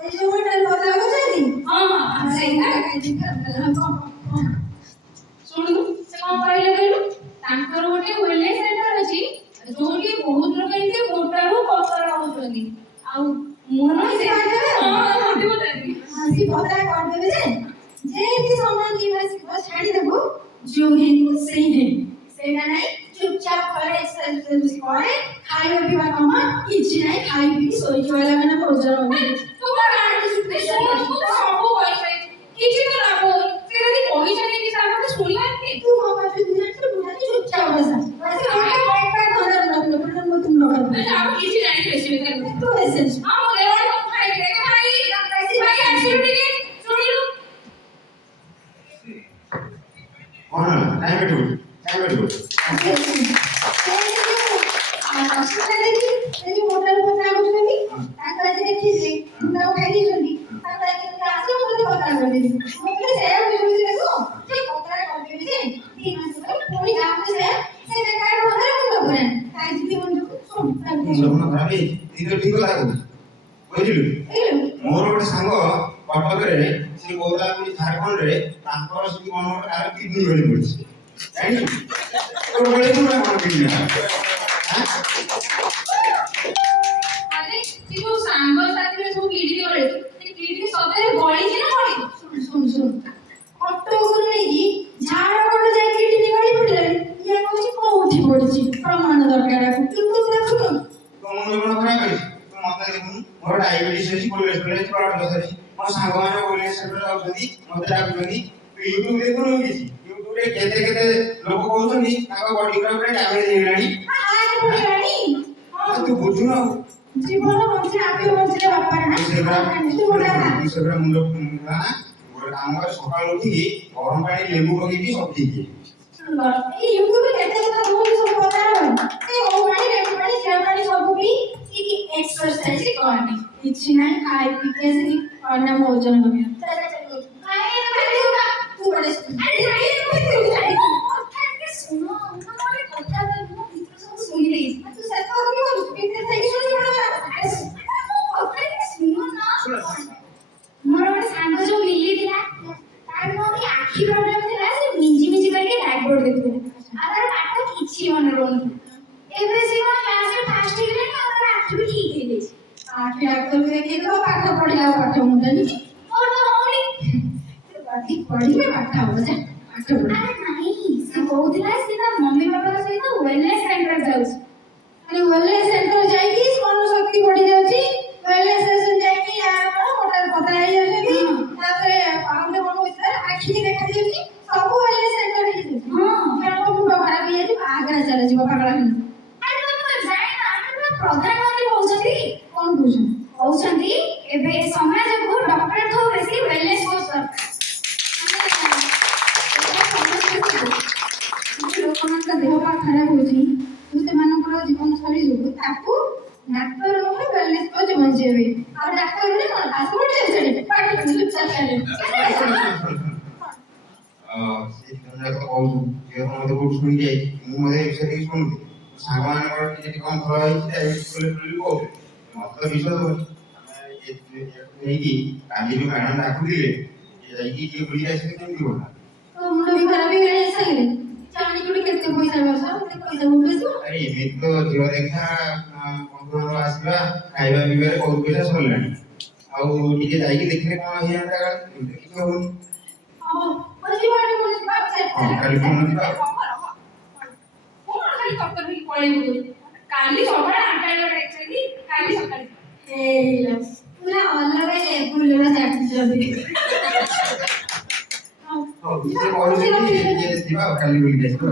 ସେଇ ଯୋଉ ହୋଟେଲ କଥା କହୁଛନ୍ତି ହଁ ସେଇଟା ଶୁଣୁ ସେ କଣ କହିଲେ କହିଲୁ ତାଙ୍କର ଗୋଟେ ୱେଲନେସ୍ ସେଣ୍ଟର ଅଛି ଯୋଉଠି ବହୁତ ଲୋକ ଏମିତି ମୋଟାରୁ ପତଳା ହଉଛନ୍ତି ଆଉ ମୋର ସେ ପତା କରିଦେବେ ଯେ ଯେମିତି ସମୟ ଯିବା ଛାଡ଼ିଦେବୁ ଯୋଉ ହେଇକୁ ସେଇ ହେଇ ସେଇଟା ନାହିଁ ଚୁପଚାପ ଘରେ ଏକ୍ସରସାଇଜ करे ଖାଇବା ପିଇବା କମା କିଛି ନାହିଁ ଖାଇ ପିଇ ଶୋଇକି ରହିଲା ମାନେ ଓଜନ ସବୁ ପଇସା କିଛି ତ ଲାଭ ସେ ଯଦି ପଇସା ନେଇକି ସାର୍ ଶୁଣିବାନି ତୁ ମୋ ପାଖରେ ଚୁପଚାପ ବସା ଆଉ କିଛି ଜାଣି ବେଶୀ ତୁ ଏସେ ହଁ ମୁଁ ଲେୱାର ଭାଇ ଆସିଲୁ ଟିକେ ଶୁଣିଲୁ କଣ ଟାଇମ୍ ଟେବୁଲ ठीक ବୁଝିଲୁ ମୋର ଗୋଟେ ସାଙ୍ଗ କଟକରେ ସେ କହୁଥିଲା ଝାଡ଼ଖଣ୍ଡରେ ତାଙ୍କର ସେଠି କଣ କାହାର କିଡନୀ ଗଳି ପଡ଼ିଛି ଜାଣିଛୁ ଯୋଉ ସାଙ୍ଗ ସାଥିରେ ସବୁ କିଡନୀ ଗଳେ କିଡନୀ ସତରେ ଗଳିଛି ନା ଗଳି ଶୁଣ କଟକରୁ ନେଇକି ଝାଡ଼ଖଣ୍ଡ ଯାଇ କିଡନୀ ଗଳି ପଡ଼ିଲାଣି ଇଏ କହୁଛି କୋଉଠି ପଡ଼ିଛି ପ୍ରମାଣ ଦରକାର କିନ୍ତୁ ଦେଖୁନୁ ମୋର ଡାଇବେଟିସ୍ ଅଛି କୋଲେଷ୍ଟ୍ରଲ୍ ଅଛି ବ୍ଲଡ୍ ପ୍ରେସର ଅଛି ମୋ ସାଙ୍ଗମାନେ ୱେଲନେସ୍ ସେଣ୍ଟର ଯାଉଛନ୍ତି ମୋତେ ଡାକୁଛନ୍ତି ୟୁଟ୍ୟୁବ ଦେଖୁନୁ କିଛି ୟୁଟ୍ୟୁବରେ କେତେ ଲୋକ କହୁଛନ୍ତି ତାଙ୍କ ବଡି ଗୁଡ଼ା ପୁରା ଡ୍ୟାମେଜ୍ ହେଇଗଲାଣି ତୁ ବୁଝୁନ ଜୀବନ ବଞ୍ଚିଲେ ଆପେ ବଞ୍ଚିଲେ ବାପା ନା ସେଗୁଡ଼ା ମୁଣ୍ଡ ଗୋଟେ କାମ କରେ ସକାଳୁ ଉଠିକି ଗରମ ପାଣି ଲେମ୍ବୁ ପକେଇକି ସବୁ ଠିକ୍ ହେଇଯିବ ଏଇ ୟୁଟ୍ୟୁବରେ କେତେ କଥା କହୁଛି ସବୁ କଥା ଏ ଓଉ ପାଣି ଲେମ୍ବୁ ପାଣି ଜିରା ପାଣି ସବୁ ବି एक्सरसाइज करनी इच्छी नहीं खाई पी के से करना भोजन हो गया तू बड़े अरे सुनो हमारे कथा में भीतर सब सुन रही तू सच कह क्यों भीतर से सुन सुनो ना मोर ଗୋଟେ ସାଙ୍ଗ जो ମିଲି ଥିଲା ତାର ମୋର ଆଖି ପ୍ରୋବ୍ଲେମ ଥିଲା ସେ ମିଞ୍ଜି ମିଞ୍ଜି କରିକି ବ୍ଲାକ୍ ବୋର୍ଡ ଦେଖୁଥିଲା ଆଉ ତାର ପାଠ କିଛି ମନେ ରହୁନି ଏବେ ସେ କଣ କ୍ଲାସରେ ଫାଷ୍ଟ ହେଇଗଲାଣି ଆଉ ତାର ଆଖି ବି ଠିକ ହେଇଯାଇଛି ଆଖି ଡାକ୍ତରକୁ ଦେଖେଇ ଦେବ ପାଠ ପଢିଲା ପାଠ ମୁଣ୍ଡନି ମୋର ତ ହଉନି ଅଧିକ ପଢିଲେ ପାଠ ହବ ଯା ପାଠ ପଢ ଆରେ ନାହିଁ ସେ କହୁଥିଲା ସେ ତା ମମ୍ମି ବାବାଙ୍କ ସହିତ ୱେଲନେସ୍ ସେଣ୍ଟର ଯାଉଛି ଆରେ ୱେଲନେସ୍ ସେଣ୍ଟର ଯାଇକି ସ୍ମରଣ ଶକ୍ତି ବଢି ଯାଉଛି ୱେଲନେସ୍ ସେଣ୍ଟର ଯାଇକି ମୋଟା ପତଳା ହେଇଯାଉଛନ୍ତି ତାପରେ ପାଉଣ୍ଡ କଣ ହଉଛି ଆଖି ଦେଖା ଯାଉଛି ସବୁ ୱେଲନେସ୍ ସେଣ୍ଟର ହେଇଯାଉଛି ହଁ ଜଣଙ୍କ ମୁଣ୍ଡ ଖରାପ ହେଇଯାଉଛି ଆଗ୍ରା ଚାଲିଯିବ ପାଗଳା ପ୍ରଧାନମନ୍ତ୍ରୀ କହୁଛନ୍ତି କଣ କହୁଛନ୍ତି ଏବେ ସମାଜକୁ ଡକ୍ଟରଠୁ ବେଶୀ ୱେଲନେସ୍ କୋର୍ସ ଦରକାର ଲୋକମାନଙ୍କ ଦେହ ପା ଖରାପ ହଉଛି ସେମାନଙ୍କର ଜୀବନ ଶୈଳୀ ଯୋଗୁଁ ତାକୁ ଡାକ୍ତର ନୁହେଁ ୱେଲନେସ୍ କୋଚ୍ ବଞ୍ଚେଇବେ ଆଉ ଡାକ୍ତର ନୁହେଁ କଣ ପାସପୋର୍ଟ ଚାଲିଛି ପାଠ ଚୁପଚାପ ଚାଲେ ଶୁଣିକି ଯାଇଛି ମୁଁ ମଧ୍ୟ ଏ ବିଷୟରେ ଶୁଣୁଛି ସାଙ୍ଗମାନଙ୍କର ଟିକେ କଣ ଭଲ ହେଇଛି ମତେ ବିଶ୍ୱାସ ହଉନି ନେଇକି କାଲି ବି ମ୍ୟାଡ଼ାମ ଡାକୁଥିଲେ ଯାଇକି ଟିକେ ବୁଲିକି ଆସିଲେ କେମିତି ହୁଅନ୍ତା ମୁଣ୍ଡ ବି ଖରାପ ହେଇଗଲାଣି ସାଙ୍ଗରେ ଜାଣିକି ଗୋଟେ କେତେ ପଇସା ବର୍ଷ ପଇସା ଉଠେଇଛୁ ଆରେ ଏମିତି ତ ଝିଅ ଦେଖା ବନ୍ଧୁବାନ୍ଧବ ଆସିବା ଖାଇବା ପିଇବାରେ ବହୁତ ପଇସା ସରିଲାଣି ଆଉ ଟିକେ ଯାଇକି ଦେଖିଲେ କଣ ହେଇଯାନ୍ତା କିଛି ହଉନି କାଲି ଫୋନ ଯିବା କାଲି ସକାଳେ 8ଟା ବେଳେ ଏକ୍ସରସାଇଜ କାଲି ସକାଳେ ଏଇଲା ପୁରା ଅଲଗା ଲେବୁଲର ଜାଣିଛନ୍ତି ହଉ ସେ କହିଲେ ଯିବା କାଲି ବୁଲିକି ଆସିବା